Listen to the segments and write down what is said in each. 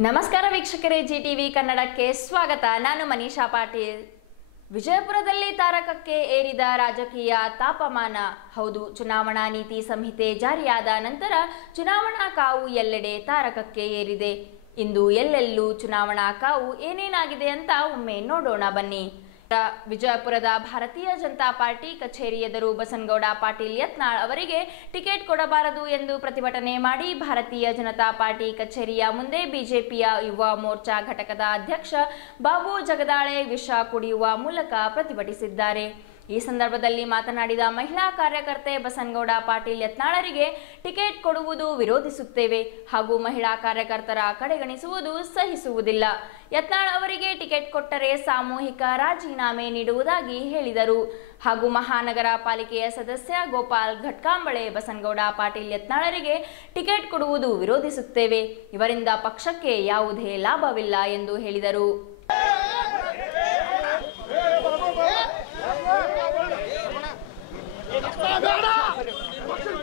ನಮಸ್ಕಾರ ವೀಕ್ಷಕರೇ G TV ಕನ್ನಡಕ್ಕೆ ಸ್ವಾಗತ. ನಾನು ಮನೀಷಾ ಪಾಟೀಲ್. ವಿಜಯಪುರದಲ್ಲಿ ತಾರಕಕ್ಕೆ ಏರಿದ ರಾಜಕೀಯ ತಾಪಮಾನ. ಹೌದು, ಚುನಾವಣಾ ನೀತಿ ಸಂಹಿತೆ ಜಾರಿಯಾದ ನಂತರ ಚುನಾವಣಾ ಕಾವು ಎಲ್ಲೆಡೆ ತಾರಕಕ್ಕೆ ಏರಿದೆ. ಇಂದು ಎಲ್ಲೆಲ್ಲೂ ಚುನಾವಣಾ ಕಾವು ಏನೇನಾಗಿದೆ ಅಂತ ಒಮ್ಮೆ ನೋಡೋಣ ಬನ್ನಿ. ವಿಜಯಪುರದ ಭಾರತೀಯ ಜನತಾ ಪಾರ್ಟಿ ಕಚೇರಿ ಎದುರು ಬಸನಗೌಡ ಪಾಟೀಲ್ ಯತ್ನಾಳ್ ಅವರಿಗೆ ಟಿಕೆಟ್ ಕೊಡಬಾರದು ಎಂದು ಪ್ರತಿಭಟನೆ ಮಾಡಿ ಭಾರತೀಯ ಜನತಾ ಪಾರ್ಟಿ ಕಚೇರಿಯ ಮುಂದೆ ಬಿಜೆಪಿಯ ಯುವ ಮೋರ್ಚಾ ಘಟಕದ ಅಧ್ಯಕ್ಷ ಬಾಬು ಜಗದಾಳೆ ವಿಷ ಕುಡಿಯುವ ಮೂಲಕ ಪ್ರತಿಭಟಿಸಿದ್ದಾರೆ. ಈ ಸಂದರ್ಭದಲ್ಲಿ ಮಾತನಾಡಿದ ಮಹಿಳಾ ಕಾರ್ಯಕರ್ತೆ ಬಸನಗೌಡ ಪಾಟೀಲ್ ಯತ್ನಾಳರಿಗೆ ಟಿಕೆಟ್ ಕೊಡುವುದು ವಿರೋಧಿಸುತ್ತೇವೆ ಹಾಗೂ ಮಹಿಳಾ ಕಾರ್ಯಕರ್ತರ ಕಡೆಗಣಿಸುವುದು ಸಹಿಸುವುದಿಲ್ಲ. ಯತ್ನಾಳ್ ಅವರಿಗೆ ಟಿಕೆಟ್ ಕೊಟ್ಟರೆ ಸಾಮೂಹಿಕ ರಾಜೀನಾಮೆ ನೀಡುವುದಾಗಿ ಹೇಳಿದರು. ಹಾಗೂ ಮಹಾನಗರ ಪಾಲಿಕೆಯ ಸದಸ್ಯ ಗೋಪಾಲ್ ಘಟ್ಕಾಂಬಳೆ ಬಸನಗೌಡ ಪಾಟೀಲ್ ಯತ್ನಾಳರಿಗೆ ಟಿಕೆಟ್ ಕೊಡುವುದು ವಿರೋಧಿಸುತ್ತೇವೆ. ಇವರಿಂದ ಪಕ್ಷಕ್ಕೆ ಯಾವುದೇ ಲಾಭವಿಲ್ಲ ಎಂದು ಹೇಳಿದರು.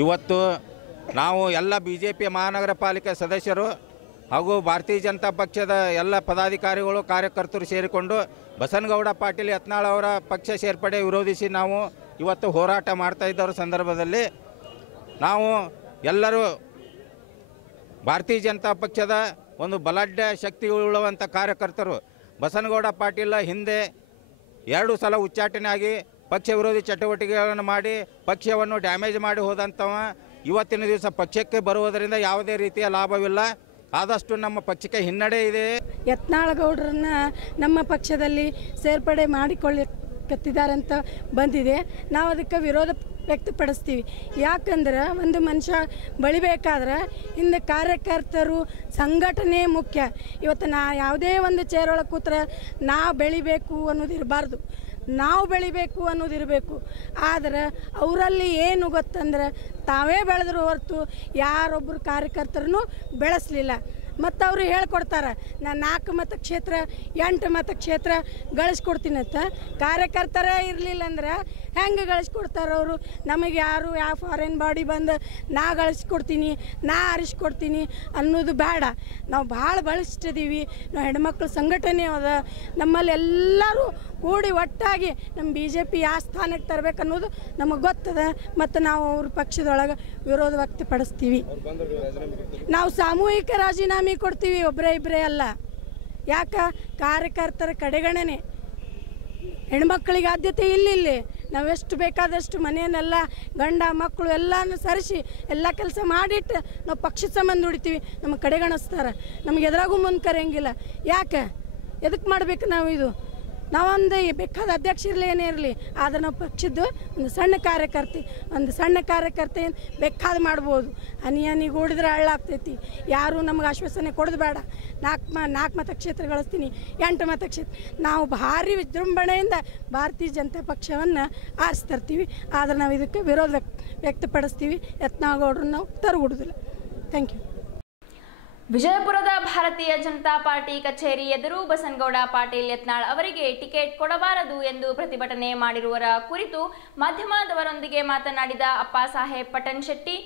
ಇವತ್ತು ನಾವು ಎಲ್ಲ ಬಿ ಜೆ ಪಿ ಮಹಾನಗರ ಪಾಲಿಕೆ ಸದಸ್ಯರು ಹಾಗೂ ಭಾರತೀಯ ಜನತಾ ಪಕ್ಷದ ಎಲ್ಲ ಪದಾಧಿಕಾರಿಗಳು, ಕಾರ್ಯಕರ್ತರು ಸೇರಿಕೊಂಡು ಬಸನಗೌಡ ಪಾಟೀಲ್ ಯತ್ನಾಳ್ ಅವರ ಪಕ್ಷ ಸೇರ್ಪಡೆ ವಿರೋಧಿಸಿ ನಾವು ಇವತ್ತು ಹೋರಾಟ ಮಾಡ್ತಾ ಇದ್ದವ್ರ ಸಂದರ್ಭದಲ್ಲಿ ನಾವು ಎಲ್ಲರೂ ಭಾರತೀಯ ಜನತಾ ಪಕ್ಷದ ಒಂದು ಬಲಾಢ್ಯ ಶಕ್ತಿಯುಳ್ಳವಂಥ ಕಾರ್ಯಕರ್ತರು. ಬಸನಗೌಡ ಪಾಟೀಲ ಹಿಂದೆ ಎರಡು ಸಲ ಉಚ್ಚಾಟನೆ ಆಗಿ ಪಕ್ಷ ವಿರೋಧಿ ಚಟುವಟಿಕೆಗಳನ್ನು ಮಾಡಿ, ಪಕ್ಷವನ್ನು ಡ್ಯಾಮೇಜ್ ಮಾಡಿ ಹೋದಂಥವ ಇವತ್ತಿನ ದಿವಸ ಪಕ್ಷಕ್ಕೆ ಬರುವುದರಿಂದ ಯಾವುದೇ ರೀತಿಯ ಲಾಭವಿಲ್ಲ. ಆದಷ್ಟು ನಮ್ಮ ಪಕ್ಷಕ್ಕೆ ಹಿನ್ನಡೆ ಇದೆ. ಯತ್ನಾಳಗೌಡ್ರನ್ನ ನಮ್ಮ ಪಕ್ಷದಲ್ಲಿ ಸೇರ್ಪಡೆ ಮಾಡಿಕೊಳ್ಳಿಕತ್ತಿದ್ದಾರಂತ ಬಂದಿದೆ. ನಾವು ಅದಕ್ಕೆ ವಿರೋಧ ವ್ಯಕ್ತಪಡಿಸ್ತೀವಿ. ಯಾಕಂದ್ರೆ ಒಂದು ಮನುಷ್ಯ ಬಳಿಬೇಕಾದ್ರೆ ಹಿಂದೆ ಕಾರ್ಯಕರ್ತರು ಸಂಘಟನೆ ಮುಖ್ಯ. ಇವತ್ತು ನಾ ಯಾವುದೇ ಒಂದು ಚೇರ್ ಒಳಗೆ ಕೂತ್ರೆ ನಾ ಬೆಳಿಬೇಕು ಅನ್ನೋದು ಇರಬಾರ್ದು. ನಾವು ಬೆಳಿಬೇಕು ಅನ್ನೋದಿರಬೇಕು ಆದ್ರೆ ಅವರಲ್ಲಿ ಏನು ಗೊತ್ತಂದ್ರೆ ತಾವೇ ಬೆಳೆದ್ರು ಹೊರತು ಯಾರೊಬ್ಬರು ಕಾರ್ಯಕರ್ತರನ್ನು ಬೆಳೆಸಲಿಲ್ಲ. ಮತ್ತು ಅವರು ಹೇಳ್ಕೊಡ್ತಾರೆ, ನಾನು ನಾಲ್ಕು ಮತಕ್ಷೇತ್ರ ಎಂಟು ಮತಕ್ಷೇತ್ರ ಗಳಿಸ್ಕೊಡ್ತೀನಿ ಅಂತ. ಕಾರ್ಯಕರ್ತರೇ ಇರಲಿಲ್ಲ ಅಂದ್ರೆ ಹೆಂಗೆ ಗಳಿಸ್ಕೊಡ್ತಾರೆ ಅವರು? ನಮಗೆ ಯಾರು, ಯಾವ ಫಾರಿನ್ ಬಾಡಿ ಬಂದು ನಾ ಗಳಿಸ್ಕೊಡ್ತೀನಿ, ನಾ ಆರಿಸ್ಕೊಡ್ತೀನಿ ಅನ್ನೋದು ಬೇಡ. ನಾವು ಭಾಳ ಬಳಸ್ತಿದ್ದೀವಿ ನಾವು ಹೆಣ್ಮಕ್ಳು ಸಂಘಟನೆ ಅದ. ನಮ್ಮಲ್ಲಿ ಎಲ್ಲರೂ ಕೂಡಿ ಒಟ್ಟಾಗಿ ನಮ್ಮ ಬಿ ಜೆ ಪಿ ಯಾವ ಸ್ಥಾನಕ್ಕೆ ತರಬೇಕು ಅನ್ನೋದು ನಮಗೆ ಗೊತ್ತದೆ ಮತ್ತು ನಾವು ಅವ್ರ ಪಕ್ಷದೊಳಗೆ ವಿರೋಧ ವ್ಯಕ್ತಪಡಿಸ್ತೀವಿ. ನಾವು ಸಾಮೂಹಿಕ ರಾಜೀನಾಮೆ ಕೊಡ್ತೀವಿ ಒಬ್ಬರೇ ಇಬ್ಬರೇ ಅಲ್ಲ. ಯಾಕ? ಕಾರ್ಯಕರ್ತರ ಕಡೆಗಣನೆ. ಹೆಣ್ಮಕ್ಳಿಗೆ ಆದ್ಯತೆ ಇಲ್ಲ ನಾವೆಷ್ಟು ಬೇಕಾದಷ್ಟು ಮನೆಯನ್ನೆಲ್ಲ, ಗಂಡ, ಮಕ್ಕಳು ಎಲ್ಲಾನು ಸರಿಸಿ ಎಲ್ಲ ಕೆಲಸ ಮಾಡಿಟ್ಟು ನಾವು ಪಕ್ಷದ ಸಂಬಂಧ ದುಡಿತೀವಿ ನಮಗೆ ಕಡೆಗಣಿಸ್ತಾರೆ. ನಮ್ಗೆ ಎದುರಾಗೂ ಮುಂದೆ ಕರೆಯಂಗಿಲ್ಲ ಯಾಕೆ? ಎದಕ್ಕೆ ಮಾಡ್ಬೇಕು ನಾವು ಇದು? ನಾವೊಂದು ಬೇಕಾದ ಅಧ್ಯಕ್ಷ ಇರಲಿ ಏನೇ ಇರಲಿ. ಆದರೆ ನಾವು ಪಕ್ಷದ್ದು ಒಂದು ಸಣ್ಣ ಕಾರ್ಯಕರ್ತಿ, ಒಂದು ಸಣ್ಣ ಕಾರ್ಯಕರ್ತೆ ಬೇಕಾದ ಮಾಡ್ಬೋದು. ಹನಿ ಹನಿಗೆ ಓಡಿದ್ರೆ ಹಳ್ಳಾಗ್ತೈತಿ ಯಾರೂ ನಮ್ಗೆ ಆಶ್ವಾಸನೆ ಕೊಡೋದು ಬೇಡ. ನಾಲ್ಕು ಮ ನಾಲ್ಕು ಮತಕ್ಷೇತ್ರ ಗಳಿಸ್ತೀನಿ, ಎಂಟು ಮತಕ್ಷೇತ್ರ. ನಾವು ಭಾರಿ ವಿಜೃಂಭಣೆಯಿಂದ ಭಾರತೀಯ ಜನತಾ ಪಕ್ಷವನ್ನು ಆರಿಸ್ತಿರ್ತೀವಿ. ಆದರೆ ನಾವು ಇದಕ್ಕೆ ವಿರೋಧ ವ್ಯಕ್ತ ವ್ಯಕ್ತಪಡಿಸ್ತೀವಿ ಯತ್ನಾಗೌಡ್ರನ್ನ ನಾವು ತರುಗುಡುದಿಲ್ಲ. ಥ್ಯಾಂಕ್ ಯು ವಿಜಯಪುರದ ಭಾರತೀಯ ಜನತಾ ಪಾರ್ಟಿ ಕಚೇರಿ ಎದುರು ಬಸನಗೌಡ ಪಾಟೀಲ್ ಯತ್ನಾಳ್ ಅವರಿಗೆ ಟಿಕೆಟ್ ಕೊಡಬಾರದು ಎಂದು ಪ್ರತಿಭಟನೆ ಮಾಡಿರುವರ ಕುರಿತು ಮಾಧ್ಯಮದವರೊಂದಿಗೆ ಮಾತನಾಡಿದ ಅಪ್ಪಾ ಸಾಹೇಬ್ ಪಟನ್ ಶೆಟ್ಟಿ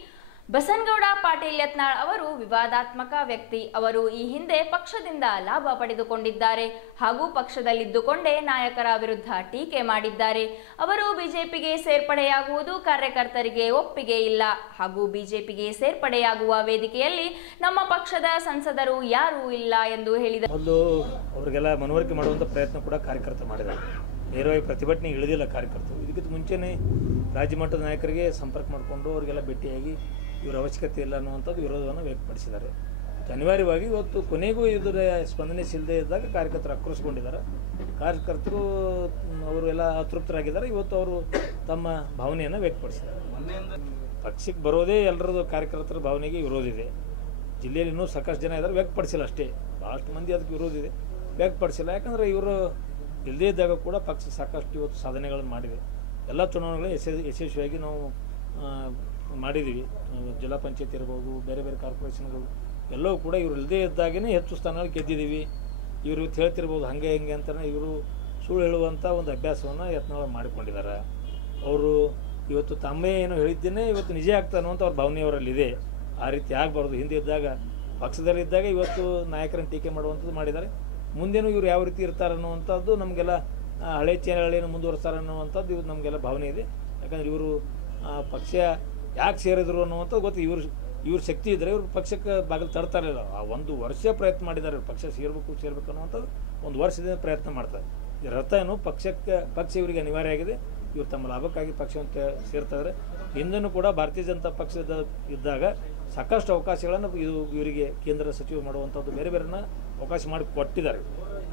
ಬಸನಗೌಡ ಪಾಟೀಲ್ ಯತ್ನಾಳ್ ಅವರು ವಿವಾದಾತ್ಮಕ ವ್ಯಕ್ತಿ. ಅವರು ಈ ಹಿಂದೆ ಪಕ್ಷದಿಂದ ಲಾಭ ಪಡೆದುಕೊಂಡಿದ್ದಾರೆ. ಹಾಗೂ ಪಕ್ಷದಲ್ಲಿದ್ದುಕೊಂಡೇ ನಾಯಕರ ವಿರುದ್ಧ ಟೀಕೆ ಮಾಡಿದ್ದಾರೆ. ಅವರು ಬಿಜೆಪಿಗೆ ಸೇರ್ಪಡೆಯಾಗುವುದು ಕಾರ್ಯಕರ್ತರಿಗೆ ಒಪ್ಪಿಗೆ ಇಲ್ಲ. ಹಾಗೂ ಬಿಜೆಪಿಗೆ ಸೇರ್ಪಡೆಯಾಗುವ ವೇದಿಕೆಯಲ್ಲಿ ನಮ್ಮ ಪಕ್ಷದ ಸಂಸದರು ಯಾರೂ ಇಲ್ಲ ಎಂದು ಹೇಳಿದರು ಅವರಿಗೆಲ್ಲ ಮನವರಿಕೆ ಮಾಡುವಂಥ ಪ್ರಯತ್ನ ಕೂಡ ಕಾರ್ಯಕರ್ತರು ಮಾಡಿದ್ದಾರೆ. ನೇರವಾಗಿ ಪ್ರತಿಭಟನೆ ಇಳಿದಿಲ್ಲ ಕಾರ್ಯಕರ್ತರು. ಇದಕ್ಕಿಂತ ಮುಂಚೆನೇ ರಾಜ್ಯ ಮಟ್ಟದ ನಾಯಕರಿಗೆ ಸಂಪರ್ಕ ಮಾಡಿಕೊಂಡು ಅವರಿಗೆಲ್ಲ ಭೇಟಿಯಾಗಿ ಇವರ ಅವಶ್ಯಕತೆ ಇಲ್ಲ ಅನ್ನುವಂಥದ್ದು ವಿರೋಧವನ್ನು ವ್ಯಕ್ತಪಡಿಸಿದ್ದಾರೆ. ಅನಿವಾರ್ಯವಾಗಿ ಇವತ್ತು ಕೊನೆಗೂ ಇದರ ಸ್ಪಂದನೆ ಸಿಲ್ಲದೆ ಇದ್ದಾಗ ಕಾರ್ಯಕರ್ತರು ಆಕ್ರೋಶಗೊಂಡಿದ್ದಾರೆ. ಕಾರ್ಯಕರ್ತರು ಅವರು ಎಲ್ಲ ಅತೃಪ್ತರಾಗಿದ್ದಾರೆ. ಇವತ್ತು ಅವರು ತಮ್ಮ ಭಾವನೆಯನ್ನು ವ್ಯಕ್ತಪಡಿಸಿದ್ದಾರೆ. ಪಕ್ಷಕ್ಕೆ ಬರೋದೇ ಎಲ್ಲರದ್ದು ಕಾರ್ಯಕರ್ತರ ಭಾವನೆಗೆ ವಿರೋಧ ಇದೆ. ಜಿಲ್ಲೆಯಲ್ಲಿ ಇನ್ನೂ ಸಾಕಷ್ಟು ಜನ ಇದ್ದಾರೆ. ವ್ಯಕ್ತಪಡಿಸಿಲ್ಲ ಅಷ್ಟೇ. ಭಾಳಷ್ಟು ಮಂದಿ ಅದಕ್ಕೆ ವಿರೋಧ ಇದೆ. ವ್ಯಕ್ತಪಡಿಸಿಲ್ಲ. ಯಾಕಂದರೆ ಇವರು ಇಲ್ಲದೇ ಇದ್ದಾಗ ಕೂಡ ಪಕ್ಷ ಸಾಕಷ್ಟು ಇವತ್ತು ಸಾಧನೆಗಳನ್ನು ಮಾಡಿದೆ. ಎಲ್ಲ ಚುನಾವಣೆಗಳು ಯಶ ಯಶಸ್ವಿಯಾಗಿ ನಾವು ಮಾಡಿದ್ದೀವಿ. ಜಿಲ್ಲಾ ಪಂಚಾಯತ್ ಇರ್ಬೋದು, ಬೇರೆ ಬೇರೆ ಕಾರ್ಪೊರೇಷನ್ಗಳು, ಎಲ್ಲವೂ ಕೂಡ ಇವರು ಇಲ್ಲದೇ ಇದ್ದಾಗೇ ಹೆಚ್ಚು ಸ್ಥಾನಗಳು ಗೆದ್ದಿದ್ದೀವಿ. ಇವರು ಇವತ್ತು ಹೇಳ್ತಿರ್ಬೋದು, ಹಾಗೆ ಹಿಂಗೆ ಅಂತಲೇ ಇವರು ಸುಳ್ಳು ಹೇಳುವಂಥ ಒಂದು ಅಭ್ಯಾಸವನ್ನು ಯತ್ನಗಳು ಮಾಡಿಕೊಂಡಿದ್ದಾರೆ. ಅವರು ಇವತ್ತು ತಮ್ಮೇ ಏನೋ ಹೇಳಿದ್ದೇನೆ ಇವತ್ತು ನಿಜ ಆಗ್ತಾ ಅಂತ ಅವ್ರ ಭಾವನೆ ಅವರಲ್ಲಿದೆ ಆ ರೀತಿ ಆಗಬಾರ್ದು. ಹಿಂದೆ ಇದ್ದಾಗ ಪಕ್ಷದಲ್ಲಿದ್ದಾಗ ಇವತ್ತು ನಾಯಕರನ್ನು ಟೀಕೆ ಮಾಡುವಂಥದ್ದು ಮಾಡಿದ್ದಾರೆ. ಮುಂದೇನು ಇವರು ಯಾವ ರೀತಿ ಇರ್ತಾರೆ ಅನ್ನುವಂಥದ್ದು ನಮಗೆಲ್ಲ ಹಳೆ ಚಾನೆಗಳೇನು ಮುಂದುವರಿಸ್ತಾರೆ ಅನ್ನುವಂಥದ್ದು ಇವತ್ತು ನಮಗೆಲ್ಲ ಭಾವನೆ ಇದೆ. ಯಾಕಂದ್ರೆ ಇವರು ಪಕ್ಷ ಯಾಕೆ ಸೇರಿದ್ರು ಅನ್ನುವಂಥದ್ದು ಗೊತ್ತು ಇವರು, ಇವ್ರ ಶಕ್ತಿ ಇದ್ದರೆ ಇವ್ರು ಪಕ್ಷಕ್ಕೆ ಬಾಗಿಲು ತರ್ತಾರೆ ಆ ಒಂದು ವರ್ಷ ಪ್ರಯತ್ನ ಮಾಡಿದ್ದಾರೆ ಪಕ್ಷ ಸೇರಬೇಕು, ಸೇರ್ಬೇಕು ಅನ್ನುವಂಥದ್ದು ಒಂದು ವರ್ಷದಿಂದ ಪ್ರಯತ್ನ ಮಾಡ್ತಾರೆ. ಇದರ ಅರ್ಥ ಏನು? ಪಕ್ಷಕ್ಕೆ, ಪಕ್ಷ ಇವರಿಗೆ ಅನಿವಾರ್ಯ ಆಗಿದೆ. ಇವರು ತಮ್ಮ ಲಾಭಕ್ಕಾಗಿ ಪಕ್ಷವಂತ ಸೇರ್ತಾ ಇದ್ದಾರೆ ಹಿಂದೂ ಕೂಡ ಭಾರತೀಯ ಜನತಾ ಪಕ್ಷದ ಇದ್ದಾಗ ಸಾಕಷ್ಟು ಅವಕಾಶಗಳನ್ನು ಇದು ಇವರಿಗೆ ಕೇಂದ್ರ ಸಚಿವ ಮಾಡುವಂಥದ್ದು ಬೇರೆ ಬೇರೆನ ಅವಕಾಶ ಮಾಡಿ ಕೊಟ್ಟಿದ್ದಾರೆ.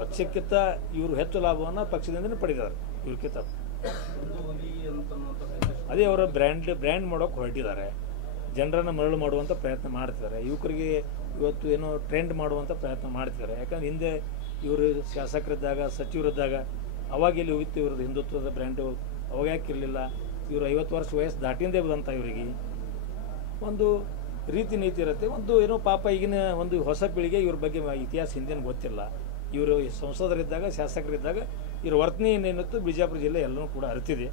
ಪಕ್ಷಕ್ಕಿಂತ ಇವರು ಹೆಚ್ಚು ಲಾಭವನ್ನು ಪಕ್ಷದಿಂದಲೇ ಪಡೆದಿದ್ದಾರೆ ಇವ್ರಿಗಿಂತ ಅದೇ ಅವರ ಬ್ರ್ಯಾಂಡ್ ಬ್ರ್ಯಾಂಡ್ ಮಾಡೋಕೆ ಹೊರಟಿದ್ದಾರೆ. ಜನರನ್ನು ಮರಳು ಮಾಡುವಂಥ ಪ್ರಯತ್ನ ಮಾಡ್ತಿದ್ದಾರೆ. ಯುವಕರಿಗೆ ಇವತ್ತು ಏನೋ ಟ್ರೆಂಡ್ ಮಾಡುವಂಥ ಪ್ರಯತ್ನ ಮಾಡ್ತಿದ್ದಾರೆ. ಯಾಕಂದ್ರೆ ಹಿಂದೆ ಇವರು ಶಾಸಕರಿದ್ದಾಗ, ಸಚಿವರಿದ್ದಾಗ ಅವಾಗ ಇಲ್ಲಿ ಹೋಗಿತ್ತು ಇವ್ರದ್ದು ಹಿಂದುತ್ವದ ಬ್ರ್ಯಾಂಡು ಅವಾಗ ಯಾಕೆ ಇರಲಿಲ್ಲ ಇವರು ಐವತ್ತು ವರ್ಷ ವಯಸ್ಸು ದಾಟಿಂದೇ ಬಂತ ಇವರಿಗೆ. ಒಂದು ರೀತಿ ನೀತಿ ಇರುತ್ತೆ. ಒಂದು ಏನೋ ಪಾಪ ಈಗಿನ ಒಂದು ಹೊಸ ಪೀಳಿಗೆ ಇವ್ರ ಬಗ್ಗೆ ಇತಿಹಾಸ ಹಿಂದೇನು ಗೊತ್ತಿಲ್ಲ. ಇವರು ಸಂಸದರಿದ್ದಾಗ, ಶಾಸಕರಿದ್ದಾಗ ಇವ್ರ ವರ್ತನೆ ಏನೇನಿತ್ತು ಬಿಜಾಪುರ ಜಿಲ್ಲೆ ಎಲ್ಲರೂ ಕೂಡ ಅರಿತಿದೆ.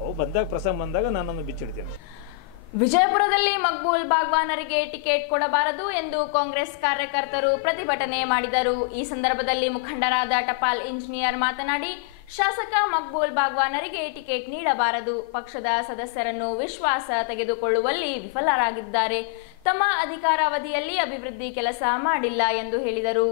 ಅವು ಬಂದಾಗ ಪ್ರಸಂಗ ಬಂದಾಗ ನಾನನ್ನು ಬಿಚ್ಚಿಡ್ತೇನೆ. ವಿಜಯಪುರದಲ್ಲಿ ಮಕ್ಬೂಲ್ ಬಾಗ್ವಾನರಿಗೆ ಟಿಕೆಟ್ ಕೊಡಬಾರದು ಎಂದು ಕಾಂಗ್ರೆಸ್ ಕಾರ್ಯಕರ್ತರು ಪ್ರತಿಭಟನೆ ಮಾಡಿದರು. ಈ ಸಂದರ್ಭದಲ್ಲಿ ಮುಖಂಡರಾದ ಟಪಾಲ್ ಇಂಜಿನಿಯರ್ ಮಾತನಾಡಿ ಶಾಸಕ ಮಕ್ಬೂಲ್ ಬಾಗ್ವಾನರಿಗೆ ಟಿಕೆಟ್ ನೀಡಬಾರದು. ಪಕ್ಷದ ಸದಸ್ಯರನ್ನು ವಿಶ್ವಾಸ ತೆಗೆದುಕೊಳ್ಳುವಲ್ಲಿ ವಿಫಲರಾಗಿದ್ದಾರೆ. ತಮ್ಮ ಅಧಿಕಾರಾವಧಿಯಲ್ಲಿ ಅಭಿವೃದ್ಧಿ ಕೆಲಸ ಮಾಡಿಲ್ಲ ಎಂದು ಹೇಳಿದರು.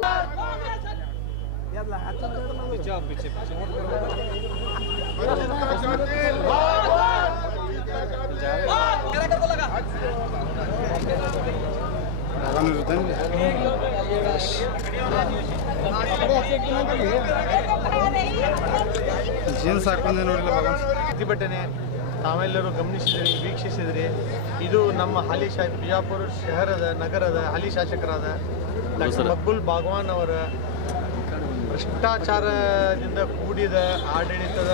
ಜೀನ್ಸ್ ಹಾಕೊಂಡೆ ನೋಡಿಲ್ಲ ಭಗವಾನ್ ಪ್ರತಿಭಟನೆ ತಾವೆಲ್ಲರೂ ಗಮನಿಸಿದ್ರಿ ವೀಕ್ಷಿಸಿದ್ರಿ. ಇದು ನಮ್ಮ ಹಾಲಿ ಶಾ ಬಿಜಾಪುರ ಶಹರದ ನಗರದ ಹಾಲಿ ಶಾಸಕರಾದ ಡಾಕ್ಟರ್ ಮಕ್ಬುಲ್ ಬಾಗ್ವಾನ್ ಅವರ ಭ್ರಷ್ಟಾಚಾರದಿಂದ ಕೂಡಿದ ಆಡಳಿತದ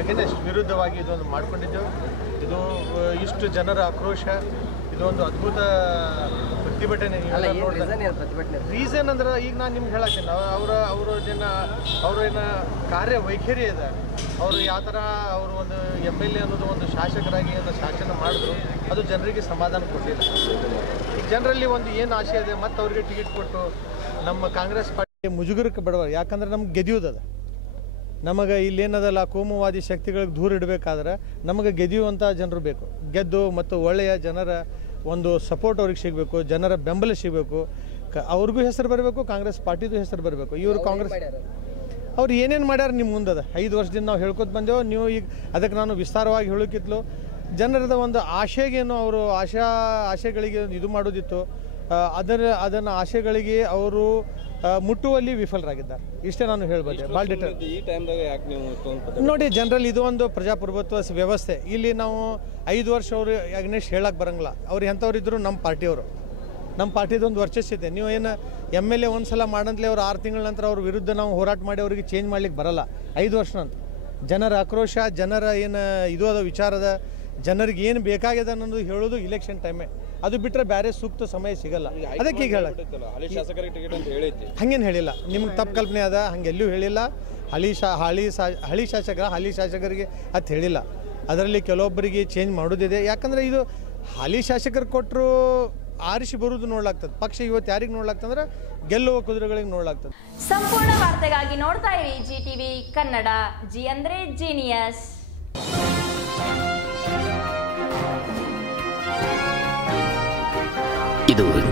ಅಗೇನೆಸ್ಟ್ ವಿರುದ್ಧವಾಗಿ ಇದೊಂದು ಮಾಡಿಕೊಂಡಿದ್ದೆವು. ಇದು ಇಷ್ಟು ಜನರ ಆಕ್ರೋಶ ಇದೊಂದು ಅದ್ಭುತ ಪ್ರತಿಭಟನೆ ರೀಸನ್ ಅಂದ್ರೆ ಈಗ ನಾನು ನಿಮ್ಗೆ ಹೇಳತ್ತೀನಿ ಅವರ ಅವರ ಜನ ಅವರ ಏನ ಕಾರ್ಯ ವೈಖರಿ ಇದೆ. ಅವರು ಯಾವ ಥರ ಅವರು ಒಂದು ಎಂ ಎಲ್ ಎ ಅನ್ನೋದು ಒಂದು ಶಾಸಕರಾಗಿ ಅಂತ ಶಾಸನ ಮಾಡಿದ್ರು ಅದು ಜನರಿಗೆ ಸಮಾಧಾನ ಕೊಟ್ಟಿಲ್ಲ. ಜನರಲ್ಲಿ ಒಂದು ಏನು ಆಸೆ ಇದೆ ಮತ್ತು ಅವರಿಗೆ ಟಿಕೆಟ್ ಕೊಟ್ಟು ನಮ್ಮ ಕಾಂಗ್ರೆಸ್ ಪಾರ್ಟಿ ಮುಜುಗರಕ್ಕೆ ಬಿಡಬಾರ ಯಾಕಂದ್ರೆ ನಮ್ಗೆ ಗೆದಿಯೋದದ ನಮಗೆ ಇಲ್ಲೇನದಲ್ಲ ಕೋಮುವಾದಿ ಶಕ್ತಿಗಳಿಗೆ ದೂರ ಇಡಬೇಕಾದ್ರೆ ನಮಗೆ ಗೆದಿಯುವಂಥ ಜನರು ಬೇಕು. ಗೆದ್ದು ಮತ್ತು ಒಳ್ಳೆಯ ಜನರ ಒಂದು ಸಪೋರ್ಟ್ ಅವ್ರಿಗೆ ಸಿಗಬೇಕು ಜನರ ಬೆಂಬಲ ಸಿಗಬೇಕು. ಕ ಅವ್ರಿಗೂ ಹೆಸರು ಬರಬೇಕು ಕಾಂಗ್ರೆಸ್ ಪಾರ್ಟಿದು ಹೆಸರು ಬರಬೇಕು. ಇವರು ಕಾಂಗ್ರೆಸ್ ಅವ್ರು? ಏನೇನು ಮಾಡ್ಯಾರ ನಿಮ್ಮ ಮುಂದದ? ಐದು ವರ್ಷದಿಂದ ನಾವು ಹೇಳ್ಕೊತ ಬಂದೆವು ನೀವು ಈಗ ಅದಕ್ಕೆ ನಾನು ವಿಸ್ತಾರವಾಗಿ ಹೇಳೋಕ್ಕಿತ್ಲು ಜನರದ ಒಂದು ಆಶೆಗೇನು ಅವರು ಆಶಾ ಆಶೆಗಳಿಗೆ ಇದು ಮಾಡೋದಿತ್ತು. ಅದರ ಅದನ್ನು ಆಶೆಗಳಿಗೆ ಅವರು ಮುಟ್ಟುವಲ್ಲಿ ವಿಫಲರಾಗಿದ್ದಾರೆ. ಇಷ್ಟೇ ನಾನು ಹೇಳ್ಬಲ್ಲೆ ಭಾಳ ಡಿಟೇಲ್ ಈ ಟೈಮ್ದಾಗ ಯಾಕೆ ನೀವು ಇಷ್ಟೊಂದು ನೋಡಿ ಜನರಲ್ ಇದು ಒಂದು ಪ್ರಜಾಪ್ರಭುತ್ವ ವ್ಯವಸ್ಥೆ. ಇಲ್ಲಿ ನಾವು ಐದು ವರ್ಷ ಅವರು ಅಗ್ನೇಶ್ ಹೇಳಕ್ಕೆ ಬರಂಗಿಲ್ಲ. ಅವ್ರು ಎಂಥವ್ರು ಇದ್ರು ನಮ್ಮ ಪಾರ್ಟಿಯವರು. ನಮ್ಮ ಪಾರ್ಟಿದೊಂದು ವರ್ಚಸ್ ಇದೆ ನೀವು ಏನು ಎಂ ಎಲ್ ಎ ಒಂದು ಸಲ ಮಾಡಂತಲೇ ಅವ್ರು ಆರು ತಿಂಗಳ ನಂತರ ಅವ್ರ ವಿರುದ್ಧ ನಾವು ಹೋರಾಟ ಮಾಡಿ ಅವರಿಗೆ ಚೇಂಜ್ ಮಾಡ್ಲಿಕ್ಕೆ ಬರಲ್ಲ. ಐದು ವರ್ಷ ನಂತರ. ಜನರ ಆಕ್ರೋಶ ಜನರ ಏನು ಇದು ಅದ ವಿಚಾರದ ಜನರಿಗೆ ಏನು ಬೇಕಾಗಿದೆ ಅನ್ನೋದು ಹೇಳೋದು ಇಲೆಕ್ಷನ್ ಟೈಮೇ ಅದು ಬಿಟ್ಟರೆ ಬೇರೆ ಸೂಕ್ತ ಸಮಯ ಸಿಗಲ್ಲ. ಅದಕ್ಕೆ ಈಗ ಹೇಳಕ್ಕೆ ಹಾಲಿ ಶಾಸಕರಿಗೆ ಟಿಕೆಟ್ ಅಂತ ಹೇಳೈತಿ ಹಂಗೇನು ಹೇಳಿಲ್ಲ. ನಿಮ್ಗೆ ತಪ್ಪು ಕಲ್ಪನೆ ಅದ ಹಂಗೆಲ್ಲೂ ಹೇಳಿಲ್ಲ. ಹಳಿ ಶಾ ಹಳಿ ಶಾ ಹಳಿ ಶಾಸಕರ ಹಳಿ ಶಾಸಕರಿಗೆ ಅಂತ ಹೇಳಿಲ್ಲ. ಅದರಲ್ಲಿ ಕೆಲವೊಬ್ಬರಿಗೆ ಚೇಂಜ್ ಮಾಡೋದಿದೆ. ಯಾಕಂದರೆ ಇದು ಹಾಲಿ ಶಾಸಕರು ಕೊಟ್ಟರು ಆರಿಸಿ ಬರುವುದು ನೋಡ್ಲಾಗ್ತದೆ. ಪಕ್ಷ ಇವತ್ತು ಯಾರಿಗೆ ನೋಡ್ಲಾಗ್ತಂದ್ರೆ ಗೆಲ್ಲುವ ಕುದುರೆಗಳಿಗೆ ನೋಡ್ಲಾಗ್ತದೆ. ಸಂಪೂರ್ಣ ವಾರ್ತೆಗಾಗಿ ನೋಡ್ತಾ ಇರಿ ಜಿ ಟಿವಿ ಕನ್ನಡ ಜಿ ಅಂದ್ರೆ ಜೀನಿಯಸ್.